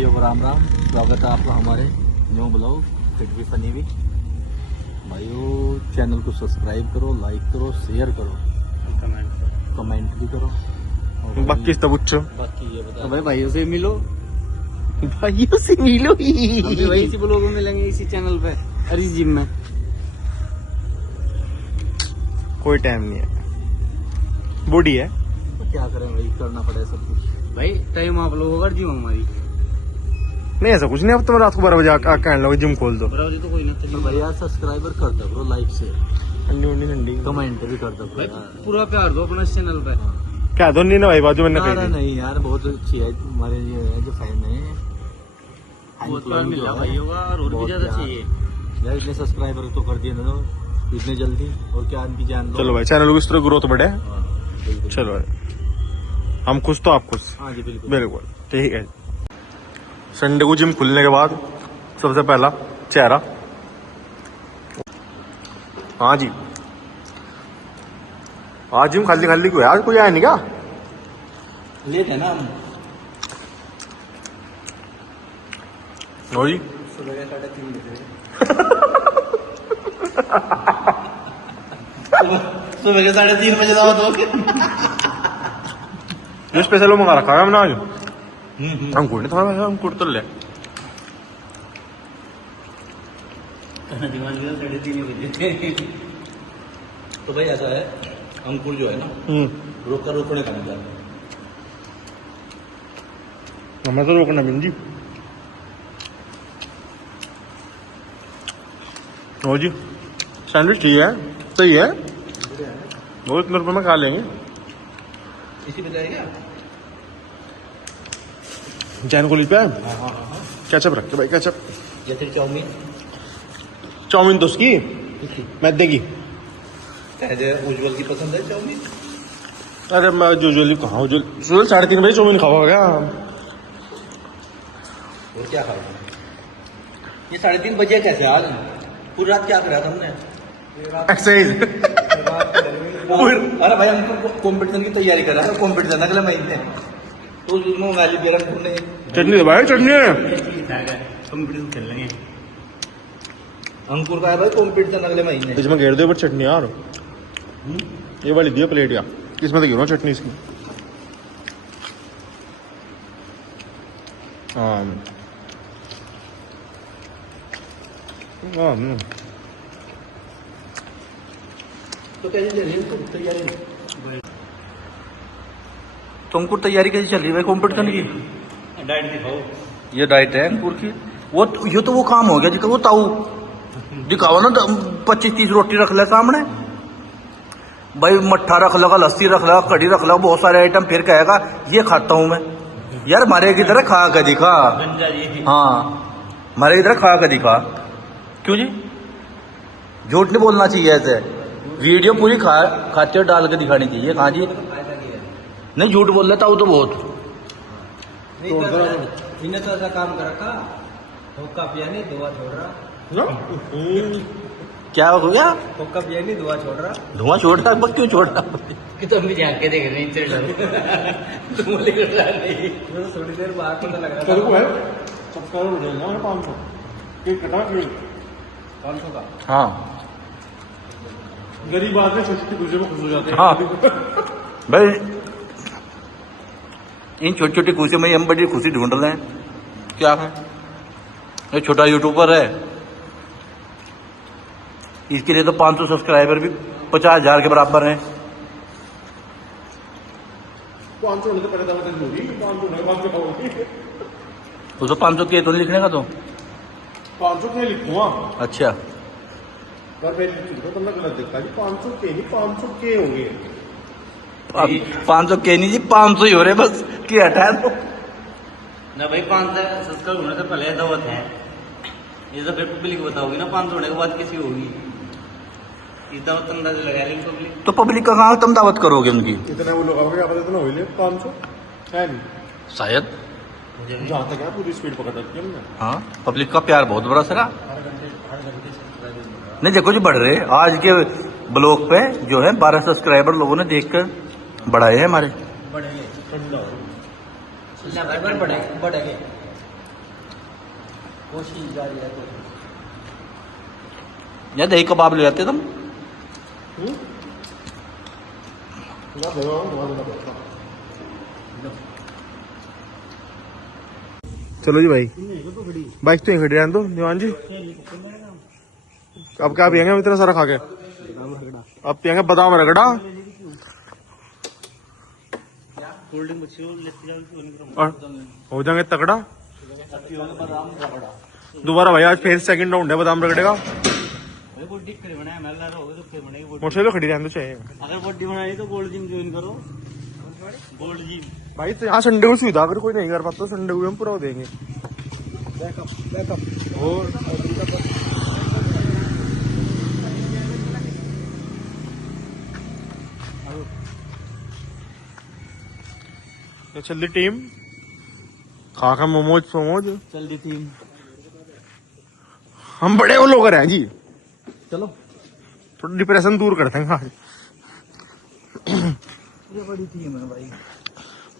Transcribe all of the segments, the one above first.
भाइयों को राम राम। स्वागत है आपका हमारे न्यू ब्लॉग फिट भी फनी भी। भाइयों चैनल को सब्सक्राइब करो, लाइक करो, शेयर करो, कमेंट भी करो। और बाकी सब पूछो। बाकी ये बता भाई भाइयों से मिलो, भाइयों से मिलो ही। हम भी वही इसी ब्लॉग में मिलेंगे इसी चैनल पे हरी जिम में। कोई टाइम नहीं है, बॉडी है। तो क्या करें भाई, करना पड़े सब कुछ। भाई टाइम आप लोगों का जिम हमारी नहीं ऐसा कुछ नहीं। अब तुम रात को 12 बजे कहने लगे जिम खोल दो। बराबर तो कोई ना तो भैया सब्सक्राइबर कर दो ब्रो, लाइक से ठंडी उंडी ठंडी कमेंट भी कर दो भाई, यार। पूरा प्यार दो अपना इस चैनल पे। क्या दो नहीं ना भाई, बाजू मैंने अरे कही थी। नहीं यार, बहुत अच्छी है हमारे ये जो फैन है। बहुत प्यार मिल रहा भाई होगा और भी बहुत ज्यादा प्यार। चाहिए। यार इतने सब्सक्राइबर तो कर दिए ना इतने जल्दी, और क्या इनकी जान लो। चलो भाई चैनल की इस तरह ग्रोथ बढ़े। हाँ, बिल्कुल। चलो भाई, हम खुश तो आप खुश। हाँ जी बिल्कुल। बिल्कुल ठीक है। संडे को जिम खुलने के बाद सबसे पहला चेहरा। हाँ जी, आज जिम खाली खाली क्यों है? आज कोई आया नहीं क्या? लेट है ना हम। नो जी, सुबह के 3:30 बजे। सुबह के 3:30 बजे दावत हो गई। जो स्पेशल वो मंगा रखा है हमने आज। अंकुर ने थोड़ा अंकुर तो ले। दिमाग में 3:30 बजे। तो भाई ऐसा है, अंकुर जो है ना रोकने का नहीं जाता। हमें तो रोकना बिन जी। ओ जी, सैंडविच ठीक है, सही है। वो इतने रुपये में खा लेंगे। इसी पे जाएगा। जैन को ली पे हाँ हाँ हाँ। कैचअप रख के भाई, कैचअप। या फिर चाउमीन। चाउमीन तो उसकी मैदे की। उज्जवल की पसंद है चाउमीन। अरे मैं जो जल्दी कहा 3:30 बजे चाउमीन खावा गया। और क्या खाओगे? ये 3:30 बजे कैसे आज? पूरी रात क्या करा था हमने? एक्सरसाइज। अरे भाई हमको कंपटीशन की तैयारी कर रहा है, कंपटीशन अगले महीने। तो उसमें गाली बेरन ढूंढने। चटनी दे भाई, चटनी है। कंपटीशन खेल लेंगे। अंकुर का है भाई कंपटीशन अगले महीने। इसमें घेर दो बट चटनी यार। ये वाली दियो प्लेट या इसमें तो घेरो चटनी इसकी। हाँ तो कैसे चल रही है तैयारी? तो अंकुर तैयारी कैसे चल रही है भाई कंपटीशन की? डाइट दिखाओ। ये डाइट है अंकुर की। वो ये तो वो काम हो गया जिसका वो ताऊ दिखाओ ना। 25-30 रोटी रख ले सामने भाई, मट्ठा रख लगा, लस्सी रख लगा, कढ़ी रख लगा, बहुत सारे आइटम। फिर कहेगा ये खाता हूं मैं। यार मारे की तरह खा कर दिखा। हाँ मारे की तरह खा कर दिखा। क्यों जी? झूठ नहीं बोलना चाहिए ऐसे। वीडियो पूरी खाते हुए डाल के दिखानी चाहिए। हाँ जी, नहीं झूठ बोल लेता हूँ तो बहुत। इन्हें तो ऐसा काम कर रखा, हुक्का पिया नहीं दुआ छोड़ रहा। क्या हो गया? हुक्का पिया नहीं दुआ छोड़ रहा। धुआं छोड़ रहा है? क्यों छोड़ रहा? कि तुम भी झांक के देख रहे हैं। तुम लेकर जा रही थोड़ी देर बाद पता लग रहा था। 500 का। हाँ गरीब आदमी सस्ती दूसरे में खुश हो जाते हैं। हाँ भाई, इन छोटी छोटी खुशियों में हम बड़ी खुशी ढूंढ रहे हैं। क्या है? ये छोटा यूट्यूबर है, इसके लिए तो 500 सब्सक्राइबर भी 50,000 के बराबर हैं। 500 होने से पहले दावत नहीं होगी, 500 होने के बाद क्या होगी? उसको 500 के तो नहीं लिखने का तो। 500 के लिखूंगा अच्छा पर मैं तो मैं गलत देखा जी। 500 के नहीं, 500 के होंगे। 500 के नहीं जी, 500 ही हो रहे बस। क्या हटाया तो ना भाई 500 सब्सक्राइब होने से पहले दावत है। ये तो फिर पब्लिक बताओगी ना 500 होने के बाद किसी होगी। इस दावत अंदाज लगा लेंगे पब्लिक। तो पब्लिक का कहाँ तुम दावत करोगे उनकी? इतना वो लोग आओगे, आप इतना हो 500 है नहीं शायद। जहाँ तक है पूरी स्पीड पकड़ रखी है हमने। हाँ पब्लिक का प्यार बहुत बड़ा सरा। नहीं देखो जी, बढ़ रहे आज के ब्लॉग पे जो है 12 सब्सक्राइबर लोगों ने देखकर बढ़ाए हैं हमारे। कोशिश जारी है तो या दही कबाब ले जाते तुम। चलो जी भाई, बाइक तो यहीं खड़ी रहने दो दीवान जी। अब क्या पियेंगे इतना सारा खा के? अब पियेंगे बादाम रगड़ा कोल्ड ड्रिंक बच्ची लेते जाओ और हो जाएंगे तगड़ा। दोबारा भाई आज फिर सेकंड राउंड है बादाम रगड़े का। बॉडी खड़ी बनाया एमएलआर होगा तो फिर बनेगी बॉडी। मोटरसाइकिल खड़ी रहने दो चाहिए। अगर बॉडी बनाई तो गोल्ड जिम ज्वाइन करो। गोल्ड जिम भाई तो यहाँ संडे को सुविधा अगर कोई नहीं कर पाता तो संडे को हम पूरा देंगे। और ये चल दी टीम खा खा मोमोज फोमोज। चल दी थी। हम बड़े वो लोग हैं जी, चलो थोड़ा डिप्रेशन दूर करते हैं आज। ये बड़ी थीम है भाई।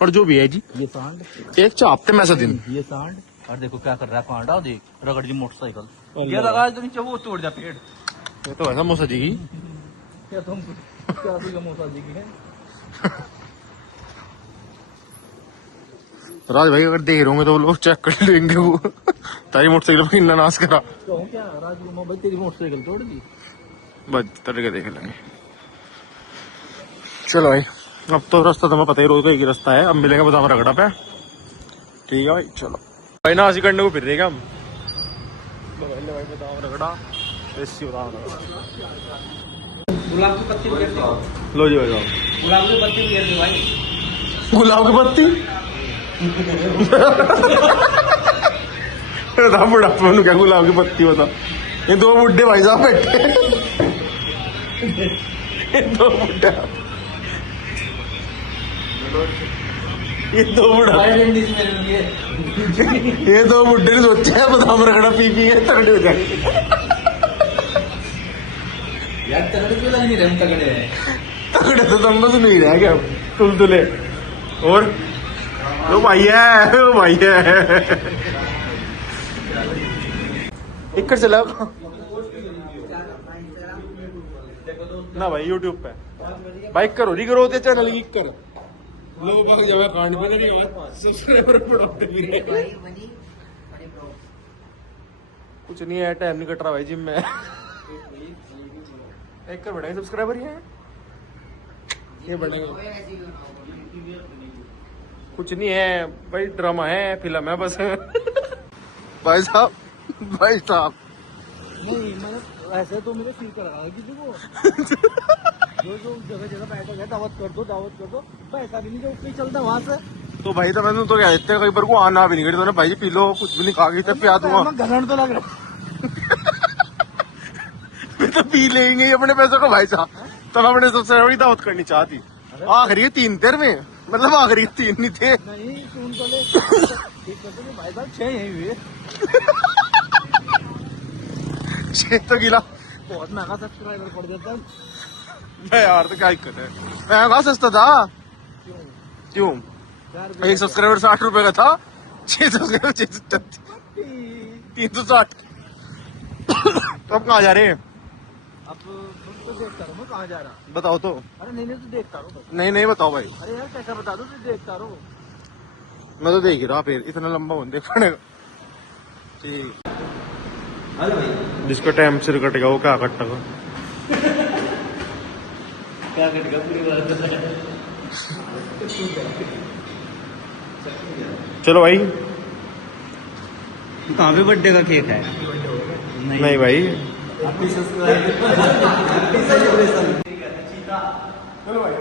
पर जो भी है जी, ये सांड, एक चापते में ऐसा दिन। ये सांड, और देखो क्या कर रहा है पांडा, देख रगड़ जी मोटरसाइकिल। ये लगा तो नीचे वो तोड़ जा पेड़। ये तो ऐसा मौसा जी की क्या तुम क्या मोसा जी की है। राज भाई अगर देख रहे होंगे तो वो लोग चेक कर लेंगे वो तारी मोटरसाइकिल पर कितना नाश करा। तो क्या राजकुमार भाई तेरी मोटरसाइकिल तोड़ दी। बस तरह के देख लेंगे। चलो भाई, अब तो रास्ता तुम्हें पता ही, रोज का एक ही रास्ता है। अब मिलेंगे बादाम रगड़ा पे। ठीक है भाई, चलो भाई ना ऐसी करने को फिर रहेगा हम। भाई बादाम रगड़ा, ऐसी बादाम रगड़ा। गुलाब की पत्ती गिर दी। लो जी भाई, गुलाब की पत्ती गिर दी भाई। गुलाब की पत्ती बुढ़ापा क्या गुलाब की पत्ती बता। ये दो बुढ़े भाई साहब बैठे, ये दो बुढ़ा, ये दो बुढ़ा, ये दो बुढ़े ने सोचा है बादाम रगड़ा पी पी के तगड़े हो जाए। यार तगड़े क्यों लग नहीं रहे? हम तगड़े हैं। तगड़े तो तुम बस नहीं रह गया तुलतुले। और वो भाई है, वो भाई है। एक कर चला ना भाई यूट्यूब पे बाइक करो नहीं करो होते चैनल की कर लोग बाग जावे कांड पे नहीं हुआ सब्सक्राइबर बढ़ाते भी नहीं। कुछ नहीं है, टाइम नहीं कट रहा भाई जिम में। एक कर बढ़ाएंगे सब्सक्राइबर ही है, ये बढ़ेंगे। कुछ नहीं है भाई, ड्रामा है, फिल्म है बस। भाई साहब, भाई साहब नहीं मैंने ऐसे तो मेरे फील कर रहा है किसी को जो जगह जगह बैठा गया दावत कर दो पैसा भी नहीं जो ऊपर चलता वहां से। तो भाई तो मैंने तो क्या देते कई बार को आना भी नहीं करी तो भाई जी पी लो, कुछ भी नहीं खा गई तब पिया दूंगा। घरण तो लग रहा मैं तो पी लेंगे ही अपने पैसों को भाई साहब। तब अपने सबसे बड़ी दावत करनी चाहती। आखिरी 3 तेर में, मतलब आखिरी 3 नहीं थे। नहीं सुन तो ले ठीक करते थे भाई साहब 6 यही हुए। 6 तो गिला बहुत महंगा सब्सक्राइबर पड़ जाता है यार, तो क्या दिक्कत है, महंगा सस्ता था क्यों? 1 सब्सक्राइबर 60 रुपए का था, 6 सब्सक्राइबर 360। तो अब कहाँ जा रहे हैं? अब तो देखता रहो मैं कहाँ जा रहा। बताओ तो। अरे नहीं तो देखता रहो। नहीं बताओ भाई। अरे यार कैसा बता दो तो देखता रहो। मैं तो देख ही रहा, फिर इतना लंबा होने देखने का। ठीक, जिसका टाइम सिर कटेगा वो क्या कटेगा? क्या कटेगा पूरी बात। चलो भाई, कहाँ पे बर्थडे का केक है? नहीं भाई, चलो भाई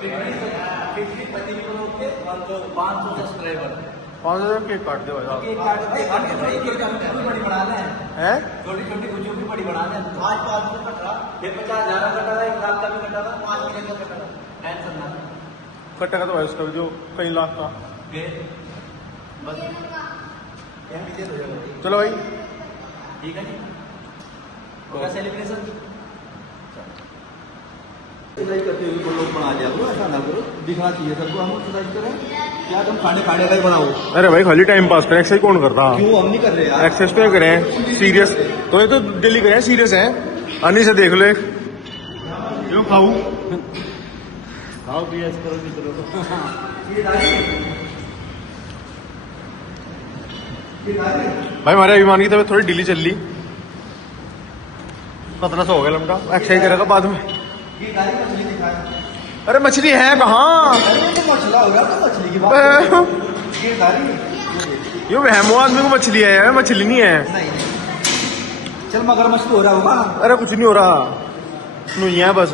500 सब्सक्राइबर 5,000 केक काट दे भाई साहब हैं छोटी छोटी गुज्जू भी बड़ी बना दें आज 5 में कट रहा ये 50,000 का कटा था 1 लाख का भी कटा था 5 महीने का कटा था टेंशन ना कटेगा तो भाई उसका भी जो कई लाख का बस चलो भाई ठीक है जी होगा सेलिब्रेशन एक्सरसाइज करते हुए को लोग बना दिया करो ऐसा ना करो दिखना चाहिए सबको हम एक्सरसाइज करें क्या तुम खाने खाने का ही बनाओ अरे भाई खाली टाइम पास करें एक्सरसाइज कौन करता क्यों हम नहीं कर रहे यार एक्सरसाइज तो करें सीरियस तो ये तो डेली करें सीरियस है अन्नी से देख लो एक यो खाऊ खाओ भी ऐसे करो मित्रों को भाई हमारे अभिमान की तबीयत थोड़ी ढीली चल रही पतला सा हो गया लमका एक्सरसाइज करेगा बाद में ये गाड़ी मछली दिखाया अरे मछली है कहाँ अरे तो मछला होगा तो मछली की बात ये गाड़ी यो वहमो आदमी को मछली है मछली नहीं है नहीं चल मगरमच्छ तो हो रहा होगा अरे कुछ नहीं हो रहा नहीं है बस